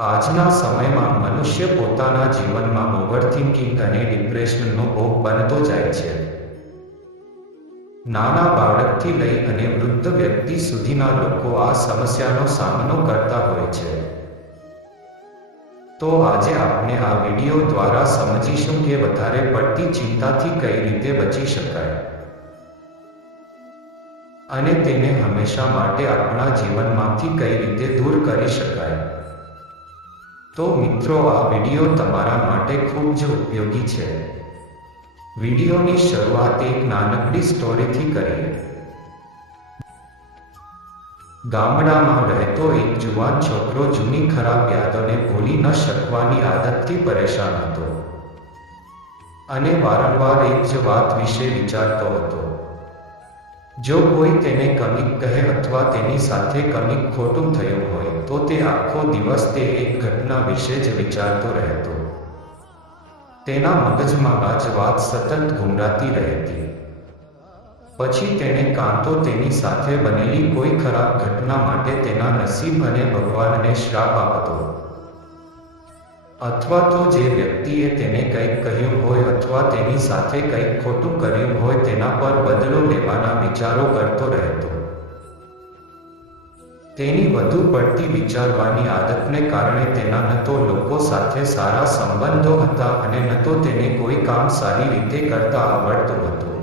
આજના સમયમાં મનુષ્ય પોતાના જીવનમાં ઓવરથિંકિંગ અને ડિપ્રેશનનો ભોગ બનતો જાય છે. નાના બાળકથી લઈ અને વૃદ્ધ વ્યક્તિ સુધીના લોકો આ સમસ્યાનો સામનો કરતા હોય છે. તો આજે આપણે આ વિડિયો દ્વારા સમજીશું કે વધારે પડતી ચિંતાથી કઈ રીતે બચી શકાય અને તેને હંમેશા માટે આપણા જીવનમાંથી કઈ રીતે દૂર કરી શકાય. તો મિત્રો, આ વિડિયો તમારા માટે ખૂબ જ ઉપયોગી છે. વિડિયોની શરૂઆત એક નાનકડી સ્ટોરીથી કરીએ. ગામડામાં રહેતો એક જુવાન છોકરો જૂની ખરાબ યાદોને ભૂલી ન શકવાની આદતથી પરેશાન હતો અને વારંવાર એક જ વાત વિશે વિચારતો હતો. જો કોઈ તેને કંઈક કહે અથવા તેની સાથે કંઈક ખોટું થયું હોય તો તે આખો દિવસ તે એક ઘટના વિશે જ વિચારતો રહેતો. તેના મગજમાં આ જ વાત સતત ઘૂમરાતી રહેતી. પછી તેણે કાં તો તેની સાથે બનેલી કોઈ ખરાબ ઘટના માટે તેના નસીબ અને ભગવાનને શ્રાપ આપતો, અથવા તો જે વ્યક્તિએ તેને કંઈક કહ્યું હોય અથવા તેની સાથે કંઈક ખોટું કર્યું હોય તેના પર બદલો લેવાના વિચારો કરતો રહેતો. તેની વધુ પડતી વિચારવાની આદતને કારણે તેના ન તો લોકો સાથે સારા સંબંધો હતા અને ન તો તેને કોઈ કામ સારી રીતે કરતા આવડતું હતું.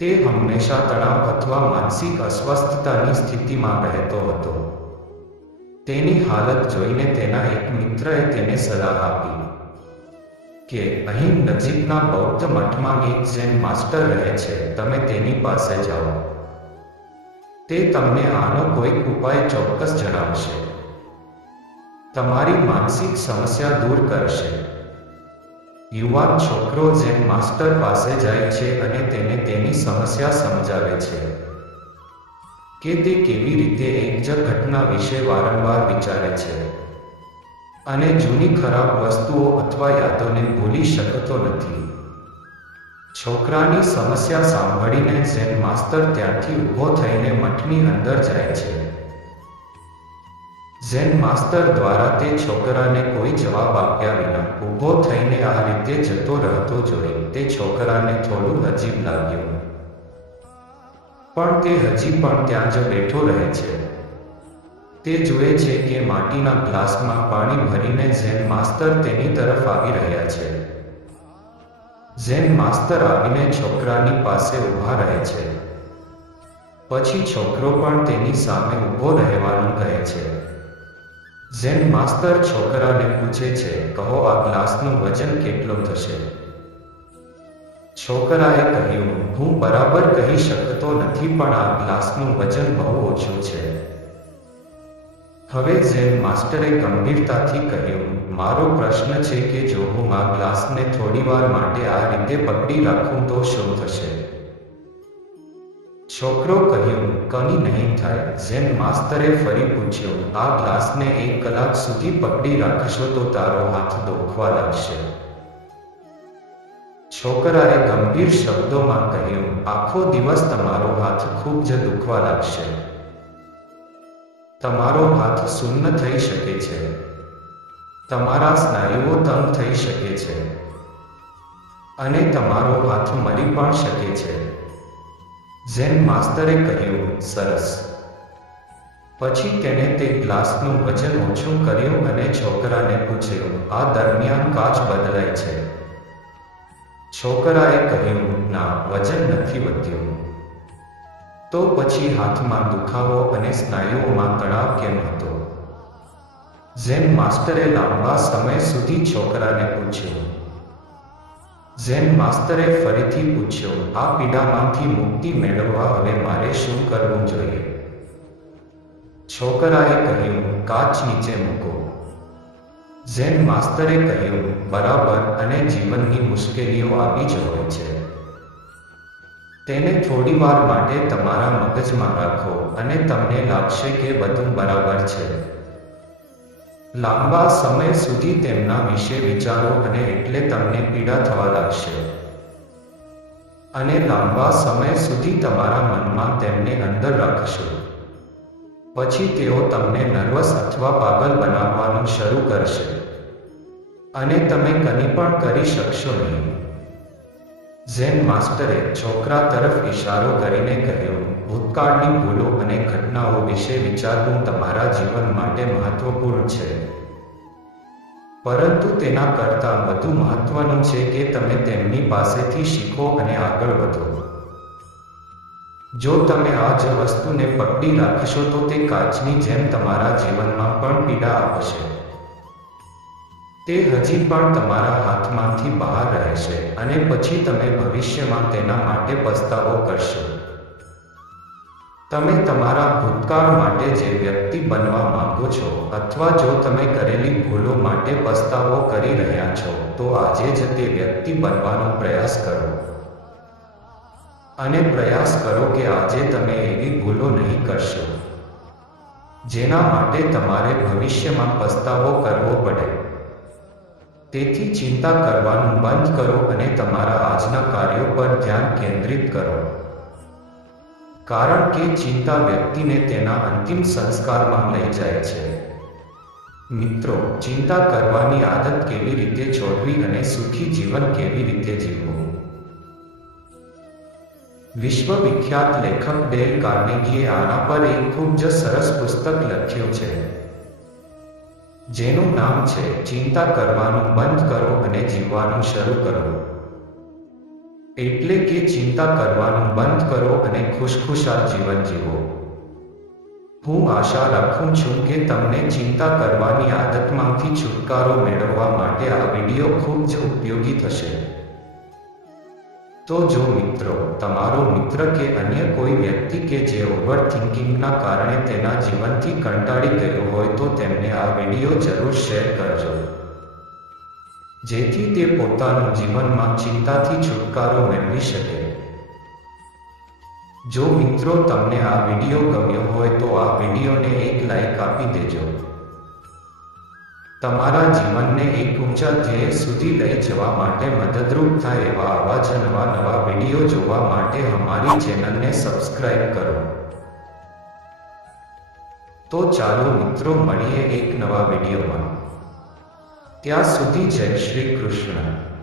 તે હંમેશા તણાવ અથવા માનસિક અસ્વસ્થતાની સ્થિતિમાં રહેતો હતો. તેની હાલત જોઈને તેના એક મિત્રએ તેને સલાહ આપી કે અહીં નજીકના બૌદ્ધ મઠમાં એક ઝેન માસ્ટર રહે છે, તમે તેની પાસે જાઓ. તે તમને આનો કોઈક ઉપાય ચોક્કસ જણાવશે, તમારી માનસિક સમસ્યા દૂર કરશે. યુવાન છોકરો ઝેન માસ્ટર પાસે જાય છે અને તેને તેની સમસ્યા સમજાવે છે કે તે કેવી રીતે એક જ ઘટના વિશે વારંવાર વિચારે છે અને જૂની ખરાબ વસ્તુઓ અથવા યાદોને ભૂલી શકતો નથી. છોકરાની સમસ્યા સાંભળીને ઝેન માસ્ટર ત્યાંથી ઊભો થઈને મઠની અંદર જાય છે. ઝેન માસ્ટર દ્વારા તે છોકરાને કોઈ જવાબ આપ્યા વિના ઊભો થઈને આ રીતે જતો રહેતો જોઈ તે છોકરાને થોડું અજીબ લાગ્યું. પણ તે હજી પણ ત્યાં જ બેઠો રહે છે. તે જુએ છે કે માટીના ગ્લાસમાં પાણી ભરીને ઝેન માસ્ટર તેની તરફ આવી રહ્યા છે. ઝેન માસ્ટર આવીને છોકરાની પાસે ઊભા રહે છે. પછી છોકરો પણ તેની સામે ઊભો રહેવાનું કહે છે. ઝેન માસ્ટર છોકરાને પૂછે છે, કહો આ ગ્લાસનું વજન કેટલું થશે? છોકરાએ કહ્યું, હું બરાબર કહી શકતો નથી, પણ આ ગ્લાસનું વજન બહુ ઓછું છે. હવે ઝેન માસ્ટરે ગંભીરતાથી કહ્યું, મારો પ્રશ્ન છે કે જો હું આ ગ્લાસને થોડીવાર માટે આ રીતે પકડી રાખું તો શું થશે? છોકરો કહ્યું, કંઈ નહીં થાય. ઝેન માસ્તરે ફરી પૂછ્યું, આ ગ્લાસને 1 કલાક સુધી પકડી રાખશો તો તારો હાથ દુખવા લાગશે? છોકરાએ ગંભીર શબ્દોમાં કહ્યું, આખો દિવસ તમારો હાથ ખૂબ જ દુખવા લાગશે. તમારો હાથ સુન્ન થઈ શકે છે. તમારા સ્નાયુઓ તંગ થઈ શકે છે અને તમારો હાથ મરી પણ શકે છે. ઝેન માસ્તરે કહ્યું, સરસ. પછી તેણે તે ગ્લાસનું વજન ઓછું કર્યું અને છોકરાને પૂછ્યું, આ દરમિયાન કાચ બદલાય છે? છોકરાએ કહ્યું, ના, વજન નથી વધ્યું. તો પછી હાથમાં દુખાવો અને સ્નાયુઓમાં તણાવ કેમ હતો? ઝેન માસ્ટરે લાંબા સમય સુધી છોકરાને પૂછ્યું. ઝેન માસ્તરે ફરીથી પૂછ્યું, આ પીડામાંથી મુક્તિ મેળવવા હવે મારે શું કરવું જોઈએ? છોકરાએ કહ્યું, કાચ નીચે મૂકો. ઝેન માસ્તરે કહ્યું, બરાબર, અને જીવનની મુશ્કેલીઓ આવી જ હોય છે. તેને થોડીવાર માટે તમારા મગજમાં રાખો અને તમને લાગશે કે બધું બરાબર છે. લાંબા સમય સુધી તેમના વિશે વિચારો અને એટલે તમને પીડા થવા લાગશે. અને લાંબા સમય સુધી તમારા મનમાં તેમને અંદર રાખશો. પછી તેઓ તમને નર્વસ અથવા પાગલ બનાવવાનું શરૂ કરશે અને તમે કંઈ પણ કરી શકશો નહીં. ઝેન માસ્ટરે છોકરા તરફ ઇશારો કરીને કહ્યું, ભૂતકાળની ભૂલો અને ઘટનાઓ વિશે વિચારવું તમારા જીવન માટે મહત્વપૂર્ણ છે. પરંતુ તેના કરતાં વધુ મહત્વનું છે કે તમે તેમની પાસેથી શીખો અને આગળ વધો. જો તમે આ જ વસ્તુને પકડી રાખશો તો તે કાચની જેમ તમારા જીવનમાં પણ પીડા આપશે. તે હજી પણ તમારા હાથમાંથી બહાર રહેશે અને પછી તમે ભવિષ્યમાં તેના માટે પસ્તાવો કરશો. તમે તમારા ભૂતકાળ માટે જે વ્યક્તિ બનવા માંગો છો અથવા જો તમે કરેલી ભૂલો માટે પસ્તાવો કરી રહ્યા છો તો આજે જ તે વ્યક્તિ બનવાનો પ્રયાસ કરો. અને પ્રયાસ કરો કે આજે તમે એવી ભૂલો નહીં કરશો જેના માટે તમારે ભવિષ્યમાં પસ્તાવો કરવો પડે. તેથી ચિંતા કરવાનું બંધ કરો અને તમારા આજના કાર્યો પર ધ્યાન કેન્દ્રિત કરો. કારણ કે ચિંતા વ્યક્તિને તેના અંતિમ સંસ્કારમાં લઈ જાય છે. મિત્રો, ચિંતા કરવાની આદત કેવી રીતે છોડવી અને સુખી જીવન કેવી રીતે જીવવું? વિશ્વવિખ્યાત લેખક ડેલ કાર્નેગીએ આના પર એક ખૂબ જ સરસ પુસ્તક લખ્યું છે જેનું નામ છે ચિંતા કરવાનું બંધ કરો અને જીવવાનું શરૂ કરો. એટલે કે ચિંતા કરવાનું બંધ કરો અને ખુશખુશાલ જીવન જીવો. હું આશા રાખું છું કે તમને ચિંતા કરવાની આદતમાંથી છુટકારો મેળવવા માટે આ વિડિયો ખૂબ જ ઉપયોગી થશે. તો જો મિત્રો, તમારો મિત્ર કે અન્ય કોઈ વ્યક્તિ કે જે ઓવરથિંકિંગના કારણે તેના જીવનથી કંટાળી ગયો હોય તો તેમને આ વિડિયો જરૂર શેર કરજો, જેથી તે પોતાનું જીવનમાં ચિંતાથી છુટકારો મેળવી શકે. જો મિત્રો તમને આ વિડિયો ગમ્યો હોય તો આ વિડિયોને એક લાઈક આપી દેજો. તમારા જીવનને એક ઊંચા ધ્યેય સુધી લઈ જવા માટે મદદરૂપ થાય એવા આવા જ નવા વિડિયો જોવા માટે અમારી ચેનલને સબસ્ક્રાઇબ કરો. તો ચાલો મિત્રો, મળીએ એક નવા વિડિયોમાં. ત્યાં સુધી જય શ્રી કૃષ્ણ.